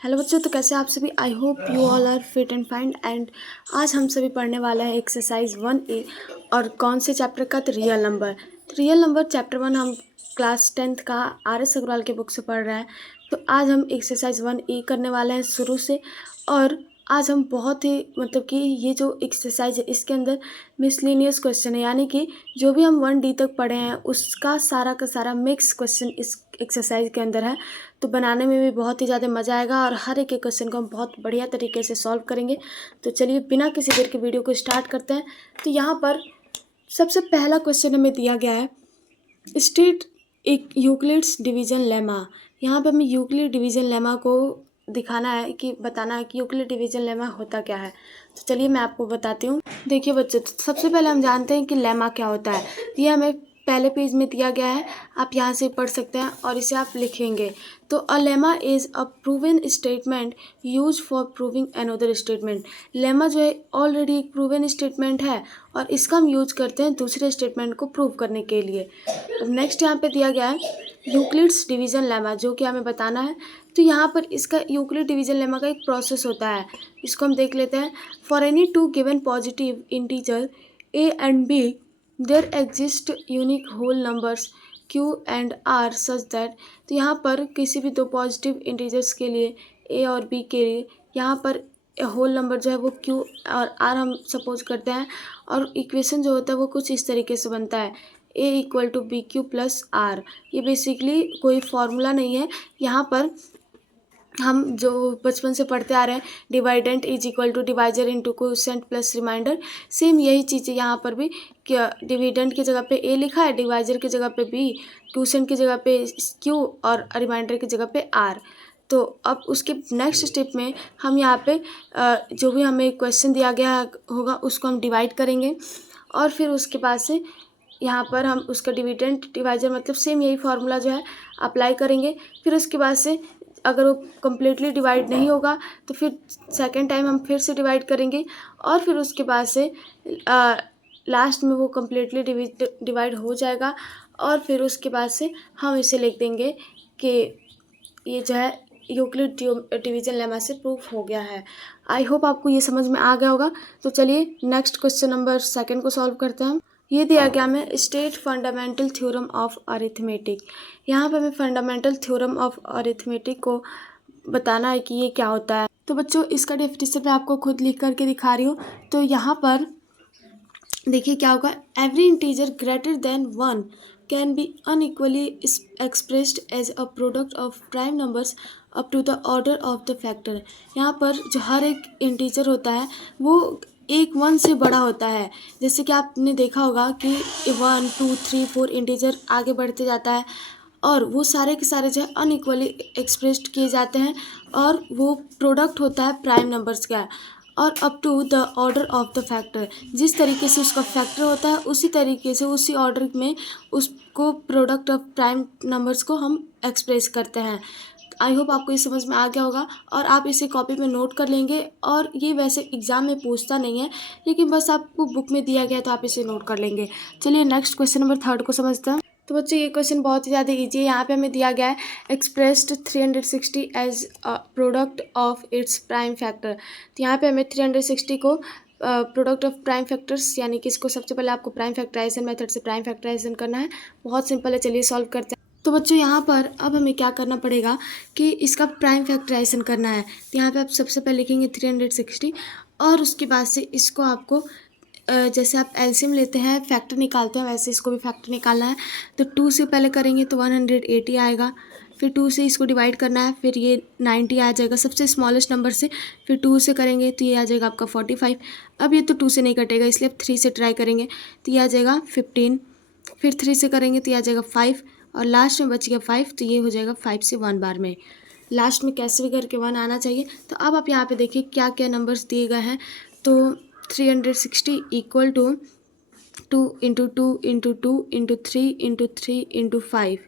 Hello बच्चों, तो कैसे आप सभी। I hope you all are fit and fine. And आज हम सभी पढ़ने वाले हैं एक्सरसाइज 1A। और कौन से चैप्टर का? तो real number. Real number chapter 1 हम क्लास 10th का RS अग्रवाल के बुक से पढ़ रहे हैं। तो आज हम एक्सरसाइज 1A करने वाले हैं शुरू से। और आज हम बहुत ही मतलब कि ये जो एक्सरसाइज है इसके अंदर मिसलेनियस क्वेश्चन है, यानी कि जो भी हम 1D तक पढ़े हैं उसका सारा का सारा मिक्स क्वेश्चन इस एक्सरसाइज के अंदर है। तो बनाने में भी बहुत ही ज़्यादा मज़ा आएगा और हर एक क्वेश्चन को हम बहुत बढ़िया तरीके से सॉल्व करेंगे। तो चलिए बिना किसी देर के वीडियो को स्टार्ट करते हैं। तो यहाँ पर सबसे पहला क्वेश्चन हमें दिया गया है, स्टेट एक यूक्लिड्स डिवीज़न लेमा। यहाँ पर हमें यूक्लिड डिवीज़न लेमा को दिखाना है कि बताना है कि यूक्लिड डिवीज़न लेमा होता क्या है। तो चलिए मैं आपको बताती हूँ। देखिए बच्चों, तो सबसे पहले हम जानते हैं कि लेमा क्या होता है। ये हमें पहले पेज में दिया गया है, आप यहाँ से पढ़ सकते हैं और इसे आप लिखेंगे। तो a lemma is a proven statement use for proving another statement. Lemma जो है ऑलरेडी एक प्रूवन स्टेटमेंट है और इसका हम यूज करते हैं दूसरे स्टेटमेंट को प्रूव करने के लिए। अब नेक्स्ट यहाँ पे दिया गया है यूक्लिड्स डिवीज़न लेमा, जो कि हमें बताना है। तो यहाँ पर इसका यूक्लिड डिवीज़न लेमा का एक प्रोसेस होता है, इसको हम देख लेते हैं। For any two given positive integer a and b there exist unique whole numbers q and r such that. तो यहाँ पर किसी भी दो पॉजिटिव इंटीजर्स के लिए a और b के लिए यहाँ पर होल नंबर जो है वो q और r हम सपोज करते हैं। और इक्वेशन जो होता है वो कुछ इस तरीके से बनता है, a equal to b q plus r. ये बेसिकली कोई फॉर्मूला नहीं है, यहाँ पर हम जो बचपन से पढ़ते आ रहे हैं, dividend is equal to divisor into quotient plus remainder. Same यही चीज़ है यहाँ पर भी, क्या डिविडेंट की जगह पे ए लिखा है, डिवाइजर की जगह पे बी, क्वोशिएंट की जगह पे क्यू और रिमाइंडर की जगह पे आर। तो अब उसके नेक्स्ट स्टेप में हम यहाँ पे जो भी हमें क्वेश्चन दिया गया होगा उसको हम डिवाइड करेंगे और फिर उसके बाद से यहाँ पर हम उसका डिविडेंट डिवाइजर मतलब सेम यही फार्मूला जो है अप्लाई करेंगे। फिर उसके बाद से अगर वो कम्प्लीटली डिवाइड नहीं होगा तो फिर सेकेंड टाइम हम फिर से डिवाइड करेंगे और फिर उसके बाद से लास्ट में वो कम्प्लीटली डिवाइड हो जाएगा। और फिर उसके बाद से हम इसे लिख देंगे कि ये जो है यूक्लिड डिवीज़न लेमा से प्रूफ हो गया है। आई होप आपको ये समझ में आ गया होगा। तो चलिए नेक्स्ट क्वेश्चन नंबर 2 को सॉल्व करते हैं। ये दिया गया हमें state fundamental theorem of arithmetic. यहाँ पे हमें फंडामेंटल थ्योरम ऑफ अरिथमेटिक को बताना है कि ये क्या होता है। तो बच्चों इसका डेफिनेशन मैं आपको खुद लिख करके दिखा रही हूँ। तो यहाँ पर देखिए क्या होगा, every integer greater than 1 can be uniquely expressed as a product of prime numbers up to the order of the factor. यहाँ पर जो हर एक इंटीजर होता है वो एक 1 से बड़ा होता है। जैसे कि आपने देखा होगा कि 1 2 3 4 इंटीजर आगे बढ़ते जाता है और वो सारे के सारे जो है अनइक्वली एक्सप्रेस्ड किए जाते हैं और वो प्रोडक्ट होता है प्राइम नंबर्स का। और up to the order of the factor, जिस तरीके से उसका फैक्टर होता है उसी तरीके से उसी ऑर्डर में उसको प्रोडक्ट ऑफ प्राइम नंबर्स को हम एक्सप्रेस करते हैं। आई होप आपको ये समझ में आ गया होगा और आप इसे कॉपी में नोट कर लेंगे। और ये वैसे एग्जाम में पूछता नहीं है, लेकिन बस आपको बुक में दिया गया है तो आप इसे नोट कर लेंगे। चलिए नेक्स्ट क्वेश्चन नंबर 3 को समझते हैं। तो बच्चों ये क्वेश्चन बहुत ही ज़्यादा ईजी है। यहाँ पे हमें दिया गया है expressed 360 as a product of its prime factor. तो यहाँ पे हमें 360 को प्रोडक्ट ऑफ प्राइम फैक्टर्स, यानी कि इसको सबसे पहले आपको प्राइम फैक्टराइजेशन मेथड से प्राइम फैक्टराइजेशन करना है। बहुत सिंपल है, चलिए सॉल्व करते हैं। तो बच्चों यहाँ पर अब हमें क्या करना पड़ेगा कि इसका प्राइम फैक्टराइजेशन करना है। तो यहाँ पे आप सबसे पहले लिखेंगे 360 और उसके बाद से इसको आपको जैसे आप एलसीएम लेते हैं फैक्टर निकालते हैं वैसे इसको भी फैक्टर निकालना है। तो 2 से पहले करेंगे तो 180 आएगा, फिर 2 से इसको डिवाइड करना है, फिर ये 90 आ जाएगा सबसे स्मॉलेस्ट नंबर से। फिर 2 से करेंगे तो ये आ जाएगा आपका 45। अब ये तो 2 से नहीं कटेगा इसलिए आप 3 से ट्राई करेंगे तो ये आ जाएगा 15। फिर 3 से करेंगे तो ये आ जाएगा 5 और लास्ट में बच गया 5, तो ये हो जाएगा 5 से 1 बार में। लास्ट में कैसे भी करके 1 आना चाहिए। तो अब आप यहाँ पे देखिए क्या क्या नंबर्स दिए गए हैं। तो 360 equal to 2 into 2 into 2 into 3 into 3 into 5।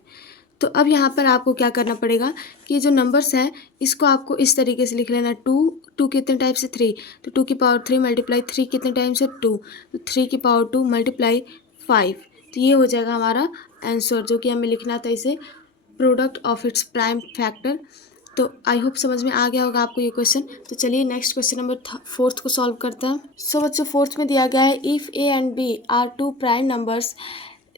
तो अब यहाँ पर आपको क्या करना पड़ेगा कि जो नंबर्स हैं इसको आपको इस तरीके से लिख लेना। 2 कितने टाइप से 3, तो 2 की पावर 3 मल्टीप्लाई 3 कितने टाइम से 2, तो 3 की पावर 2 मल्टीप्लाई 5। तो ये हो जाएगा हमारा आंसर, जो कि हमें लिखना था इसे product of its prime factor. तो आई होप समझ में आ गया होगा आपको ये क्वेश्चन। तो चलिए नेक्स्ट क्वेश्चन नंबर 4 को सॉल्व करते हैं। सो बच्चों 4 में दिया गया है if A and B are two prime numbers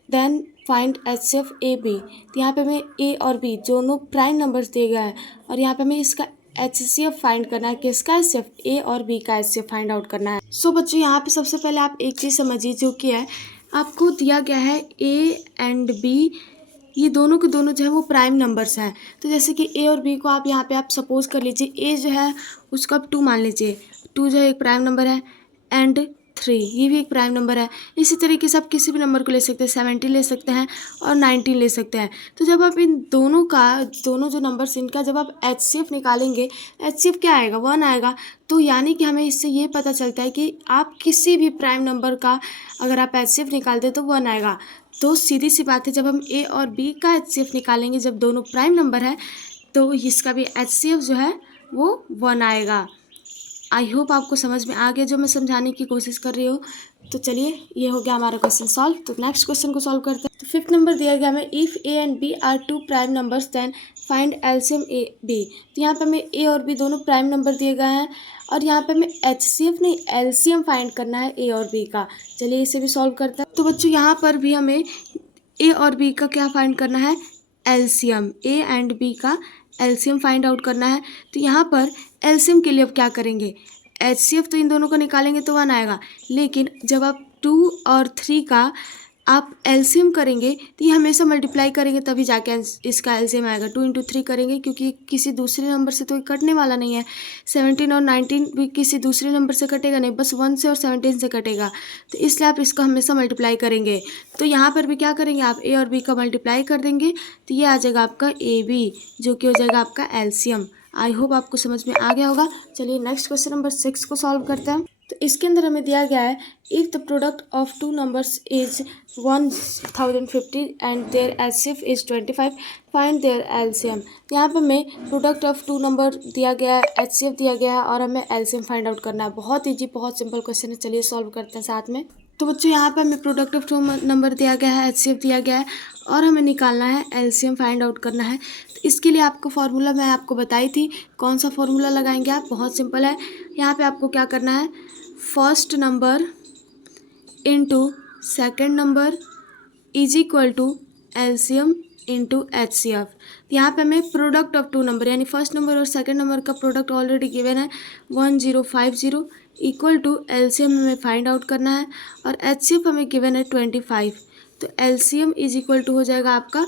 then find HCF a b. तो यहाँ पे हमें ए और बी दोनों प्राइम नंबर्स दिए गए हैं और यहाँ पे हमें इसका HCF फाइंड करना है। किसका HCF? ए और बी का HCF फाइंड आउट करना है। सो बच्चों यहाँ पे सबसे पहले आप एक चीज़ समझिए, जो कि है आपको दिया गया है ए एंड बी, ये दोनों के दोनों जो है वो प्राइम नंबर्स हैं। तो जैसे कि ए और बी को आप यहाँ पे आप सपोज कर लीजिए, ए जो है उसको आप 2 मान लीजिए, 2 जो है एक प्राइम नंबर है, एंड 3 ये भी एक प्राइम नंबर है। इसी तरीके से आप किसी भी नंबर को ले सकते हैं, 70 ले सकते हैं और 19 ले सकते हैं। तो जब आप इन दोनों जो नंबर्स इनका जब आप HCF निकालेंगे, HCF क्या आएगा? 1 आएगा। तो यानी कि हमें इससे ये पता चलता है कि आप किसी भी प्राइम नंबर का अगर आप HCF निकालते तो 1 आएगा। तो सीधी सी बात है, जब हम ए और बी का HCF निकालेंगे, जब दोनों प्राइम नंबर है, तो इसका भी HCF जो है वो 1 आएगा। आई होप आपको समझ में आ गया जो मैं समझाने की कोशिश कर रही हूँ। तो चलिए ये हो गया हमारा क्वेश्चन सॉल्व। तो नेक्स्ट क्वेश्चन को सॉल्व करते हैं। तो 5th नंबर दिया गया हमें if A and B are two prime numbers then find LCM a b. तो यहाँ पे हमें ए और बी दोनों प्राइम नंबर दिए गए हैं और यहाँ पे हमें HCF नहीं LCM फाइंड करना है ए और बी का। चलिए इसे भी सॉल्व करते हैं। तो बच्चों यहाँ पर भी हमें ए और बी का क्या फाइंड करना है? LCM। ए एंड बी का LCM फाइंड आउट करना है। तो यहाँ पर LCM के लिए अब क्या करेंगे? HCF तो इन दोनों को निकालेंगे तो 1 आएगा, लेकिन जब आप 2 और 3 का आप LCM करेंगे तो ये हमेशा मल्टीप्लाई करेंगे तभी जाके इसका LCM आएगा। 2 × 3 करेंगे क्योंकि किसी दूसरे नंबर से तो ये कटने वाला नहीं है। 17 और 19 भी किसी दूसरे नंबर से कटेगा नहीं, बस 1 से और 17 से कटेगा। तो इसलिए आप इसका हमेशा मल्टीप्लाई करेंगे। तो यहाँ पर भी क्या करेंगे? आप ए और बी का मल्टीप्लाई कर देंगे तो ये आ जाएगा आपका AB, जो कि हो जाएगा आपका LCM। आई होप आपको समझ में आ गया होगा। चलिए नेक्स्ट क्वेश्चन नंबर 6 को सॉल्व करते हैं। तो इसके अंदर हमें दिया गया है if the product of two numbers is 1050 and their HCF is 25 find their LCM। यहाँ पे हमें प्रोडक्ट ऑफ टू नंबर दिया गया है, HCF दिया गया है और हमें LCM फाइंड आउट करना है। बहुत ईजी, बहुत सिंपल क्वेश्चन है। चलिए सॉल्व करते हैं साथ में। तो बच्चों यहाँ पे हमें प्रोडक्ट ऑफ टू नंबर दिया गया है, HCF दिया गया है और हमें निकालना है LCM फाइंड आउट करना है। तो इसके लिए आपको फार्मूला मैं आपको बताई थी। कौन सा फार्मूला लगाएंगे आप? बहुत सिंपल है। यहाँ पे आपको क्या करना है? First number into second number is equal to LCM into HCF। यहाँ पे हमें प्रोडक्ट ऑफ टू नंबर यानी फर्स्ट नंबर और सेकेंड नंबर का प्रोडक्ट ऑलरेडी गिवन है 1050 इक्वल टू LCM हमें फाइंड आउट करना है और HCF हमें गिवन है 25। तो LCM इज इक्वल टू हो जाएगा आपका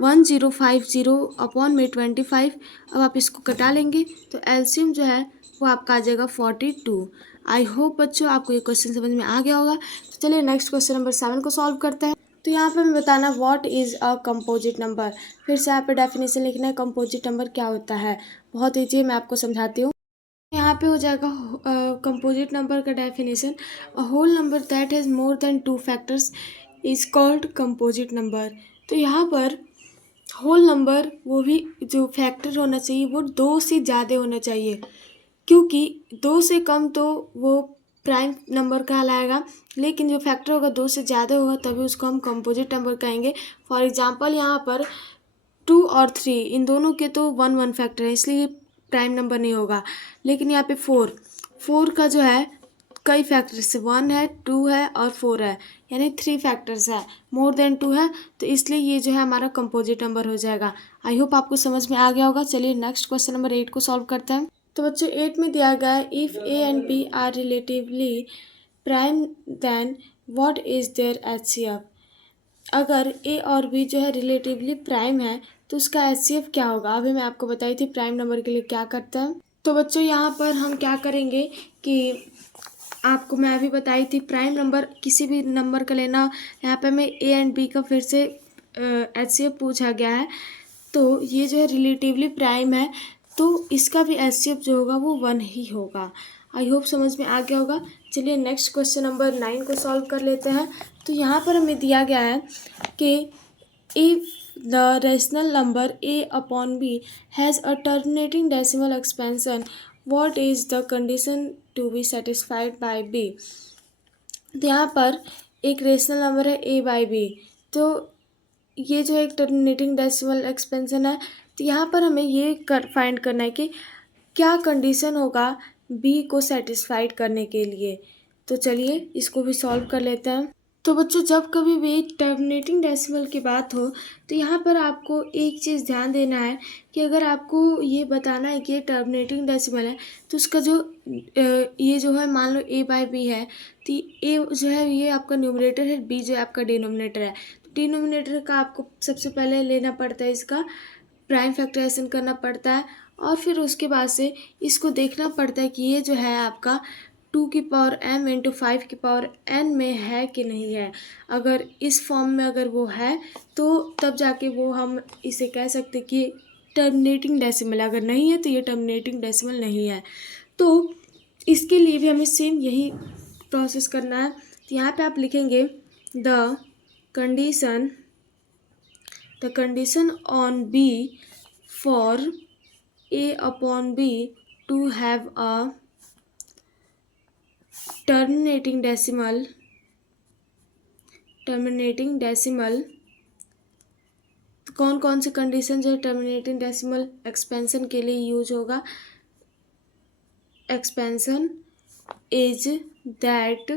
1050 अपॉन में 25। अब आप इसको कटा लेंगे तो LCM जो है वो आपका आ जाएगा 42। आई होप बच्चों आपको ये क्वेश्चन समझ में आ गया होगा। तो चलिए नेक्स्ट क्वेश्चन नंबर 7 को सॉल्व करते हैं। तो यहाँ पे हमें बताना what is a composite number. फिर से यहाँ पे डेफिनेशन लिखना है कंपोजिट नंबर क्या होता है। बहुत ईजी है, मैं आपको समझाती हूँ। यहाँ पे हो जाएगा कंपोजिट नंबर का definition, a whole number that has more than 2 factors is called composite number. तो यहाँ पर होल नंबर वो भी जो फैक्टर होना चाहिए वो 2 से ज़्यादा होना चाहिए, क्योंकि 2 से कम तो वो प्राइम नंबर कहलाएगा, लेकिन जो फैक्टर होगा 2 से ज़्यादा होगा तभी उसको हम कंपोजिट नंबर कहेंगे। फॉर एग्जांपल यहाँ पर 2 और 3 इन दोनों के तो 1 फैक्टर है, इसलिए प्राइम नंबर नहीं होगा। लेकिन यहाँ पे 4 का जो है कई फैक्टर्स है, 1 है, 2 है और 4 है, यानी 3 फैक्टर्स है। मोर देन 2 है तो इसलिए ये जो है हमारा कंपोजिट नंबर हो जाएगा। आई होप आपको समझ में आ गया होगा। चलिए नेक्स्ट क्वेश्चन नंबर 8 को सॉल्व करते हैं। तो बच्चों 8 में दिया गया है if A and B are relatively prime then what is their HCF। अगर ए और बी जो है रिलेटिवली प्राइम है तो उसका HCF क्या होगा। अभी मैं आपको बताई थी प्राइम नंबर के लिए क्या करते हैं। तो बच्चों यहाँ पर हम क्या करेंगे कि आपको मैं अभी बताई थी प्राइम नंबर किसी भी नंबर का लेना। यहाँ पे हमें ए एंड बी का फिर से HCF पूछा गया है, तो ये जो है रिलेटिवली प्राइम है तो इसका भी HCF जो होगा वो 1 ही होगा। आई होप समझ में आ गया होगा। चलिए नेक्स्ट क्वेश्चन नंबर 9 को सॉल्व कर लेते हैं। तो यहाँ पर हमें दिया गया है कि if the rational number a upon b has a terminating decimal expansion what is the condition to be satisfied by b। तो यहाँ पर एक रेशनल नंबर है a बाई b, तो ये जो एक टर्मिनेटिंग डेसिमल एक्सपेंशन है तो यहाँ पर हमें ये फाइंड करना है कि क्या कंडीशन होगा बी को सेटिस्फाइड करने के लिए। तो चलिए इसको भी सॉल्व कर लेते हैं। तो बच्चों, जब कभी भी टर्मिनेटिंग डेसिमल की बात हो तो यहाँ पर आपको एक चीज़ ध्यान देना है कि अगर आपको ये बताना है कि ये टर्मिनेटिंग डेसिमल है तो उसका जो ये जो है, मान लो a/b है, तो a जो है ये आपका न्यूमरेटर है, b जो है आपका डिनोमिनेटर है। तो डिनोमिनेटर का आपको सबसे पहले लेना पड़ता है, इसका प्राइम फैक्टराइजेशन करना पड़ता है, और फिर उसके बाद से इसको देखना पड़ता है कि ये जो है आपका 2m इंटू 5n में है कि नहीं है। अगर इस फॉर्म में अगर वो है तो तब जाके वो हम इसे कह सकते कि टर्मिनेटिंग डेसिमल, अगर नहीं है तो ये टर्मिनेटिंग डेसिमल नहीं है। तो इसके लिए भी हमें सेम यही प्रोसेस करना है। तो यहाँ पे आप लिखेंगे the condition on B for a/b to have a terminating decimal। कौन कौन सी कंडीशन जो है टर्मिनेटिंग डेसिमल एक्सपेंशन के लिए यूज होगा। Expansion is that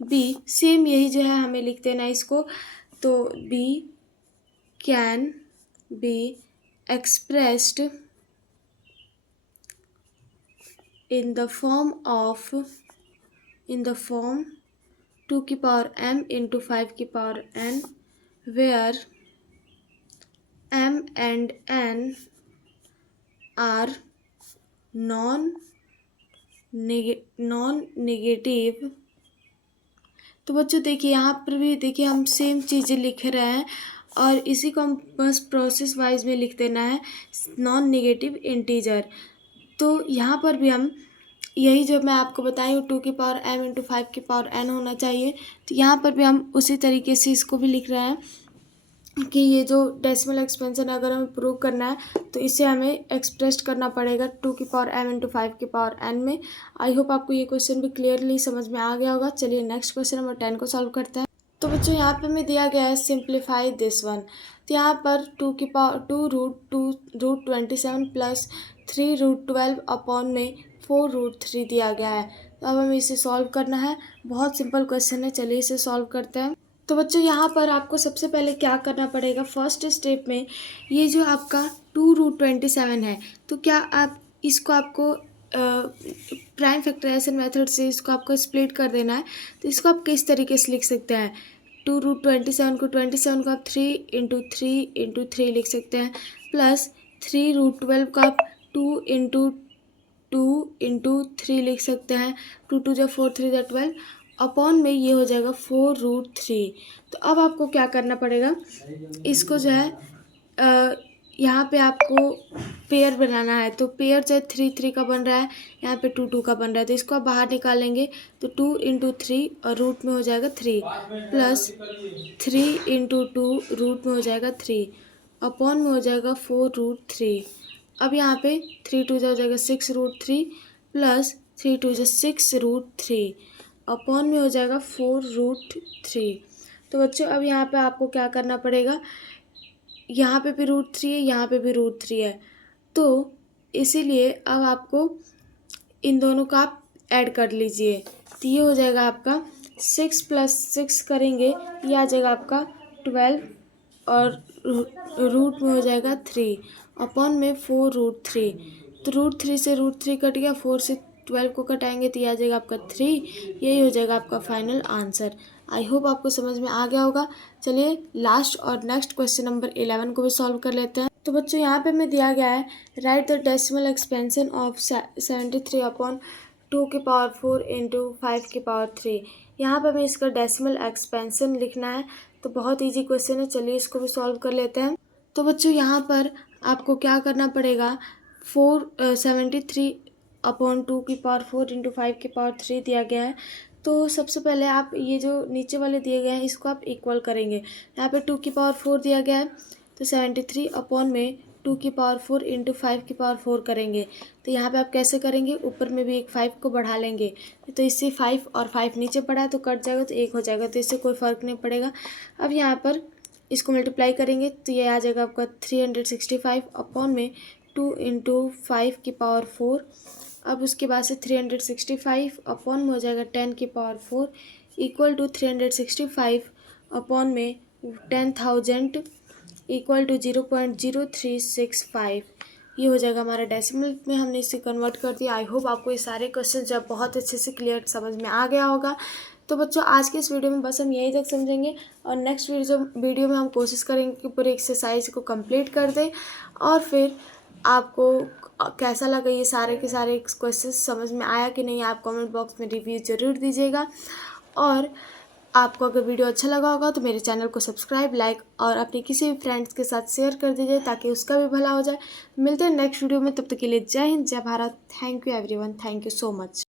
B, same यही जो है हमें लिख देना इसको। तो B can be expressed in the form 2m into 5n, where m and n are non-negative। तो बच्चों देखिए, यहाँ पर भी देखिए हम सेम चीज़ें लिख रहे हैं और इसी को हम बस प्रोसेस वाइज में लिख देना है, नॉन नेगेटिव इंटीजर। तो यहाँ पर भी हम यही जो मैं आपको बताई हूँ 2m इंटू 5n होना चाहिए। तो यहाँ पर भी हम उसी तरीके से इसको भी लिख रहे हैं कि ये जो डेसिमल एक्सपेंशन अगर हमें प्रूव करना है तो इसे हमें एक्सप्रेस करना पड़ेगा 2m इंटू 5n में। आई होप आपको ये क्वेश्चन भी क्लियरली समझ में आ गया होगा। चलिए नेक्स्ट क्वेश्चन नंबर 10 को सॉल्व करते हैं। तो बच्चों यहाँ पे हमें दिया गया है सिंप्लीफाई दिस वन। तो यहाँ पर 2√27 प्लस 3√12 अपॉन में 4√3 दिया गया है। तो अब हमें इसे सॉल्व करना है। बहुत सिंपल क्वेश्चन है, चलिए इसे सॉल्व करते हैं। तो बच्चों यहाँ पर आपको सबसे पहले क्या करना पड़ेगा, फर्स्ट स्टेप में ये जो आपका 2√27 है, तो क्या आप इसको आपको प्राइम फैक्टराइजेशन मेथड से इसको आपको स्प्लिट कर देना है। तो इसको आप किस तरीके से लिख सकते हैं, 2√27 को 27 को आप 3 लिख सकते हैं, प्लस 3√12 को आप 2 लिख सकते हैं, 2 2 जा 4 3 जा 12 अपॉन में ये हो जाएगा 4√3। तो अब आपको क्या करना पड़ेगा, इसको जो है यहाँ पे आपको पेयर बनाना है। तो पेयर चाहे 3 3 का बन रहा है, यहाँ पे 2 2 का बन रहा है, तो इसको आप बाहर निकालेंगे तो 2 × 3 और रूट में हो जाएगा 3, प्लस 3 × 2 रूट में हो जाएगा 3 अपॉन में हो जाएगा 4√3। अब यहाँ पे 3 2 हो जाएगा 6√3 प्लस 3 2 6√3 अपॉन में हो जाएगा 4√3। तो बच्चों अब यहाँ पे आपको क्या करना पड़ेगा, यहाँ पे भी √3 है, यहाँ पे भी √3 है, तो इसीलिए अब आपको इन दोनों का आप ऐड कर लीजिए। तो ये हो जाएगा आपका 6 + 6 करेंगे, ये आ जाएगा आपका 12 और रूट में हो जाएगा 3 अपॉन में 4√3। तो √3 से √3 कट गया, 4 से 12 को कटाएंगे तो ये आ जाएगा आपका 3। यही हो जाएगा आपका फाइनल आंसर। आई होप आपको समझ में आ गया होगा। चलिए लास्ट और नेक्स्ट क्वेश्चन नंबर 11 को भी सॉल्व कर लेते हैं। तो बच्चों यहाँ पे हमें दिया गया है, right the decimal expansion of 73 upon 2⁴ into 5⁵। यहाँ पे हमें इसका डेसिमल एक्सपेंशन लिखना है। तो बहुत ईजी क्वेश्चन है, चलिए इसको भी सॉल्व कर लेते हैं। तो बच्चों यहाँ पर आपको क्या करना पड़ेगा, 73 अपॉन 2⁴ इंटू 5⁵ दिया गया है। तो सबसे पहले आप ये जो नीचे वाले दिए गए हैं इसको आप इक्वल करेंगे। यहाँ पे 2⁴ दिया गया है, तो 73 अपॉन में 2⁴ इंटू 5⁴ करेंगे। तो यहाँ पे आप कैसे करेंगे, ऊपर में भी एक 5 को बढ़ा लेंगे, तो इससे 5 और 5 नीचे पड़ा है तो कट जाएगा, तो 1 हो जाएगा, तो इससे कोई फ़र्क नहीं पड़ेगा। अब यहाँ पर इसको मल्टीप्लाई करेंगे तो ये आ जाएगा आपका 365 अपॉन में 2 इंटू 5 की पावर 4। अब उसके बाद से 365 अपॉन में हो जाएगा 10 की पावर 4 इक्वल टू 365 अपॉन में 10,000 इक्वल टू 0.0365। ये हो जाएगा हमारा डेसिमल में, हमने इसे कन्वर्ट कर दिया। आई होप आपको ये सारे क्वेश्चन जब बहुत अच्छे से क्लियर समझ में आ गया होगा। तो बच्चों आज के इस वीडियो में बस हम यही तक समझेंगे और नेक्स्ट वीडियो में हम कोशिश करेंगे कि पूरे एक्सरसाइज को कंप्लीट कर दें। और फिर आपको कैसा लगा, ये सारे के सारे क्वेश्चन समझ में आया कि नहीं, आप कमेंट बॉक्स में रिव्यू ज़रूर दीजिएगा। और आपको अगर वीडियो अच्छा लगा होगा तो मेरे चैनल को सब्सक्राइब, लाइक और अपने किसी भी फ्रेंड्स के साथ शेयर कर दीजिए ताकि उसका भी भला हो जाए। मिलते हैं नेक्स्ट वीडियो में, तब तक के लिए जय हिंद, जय Bharat. Thank you everyone, thank you so much.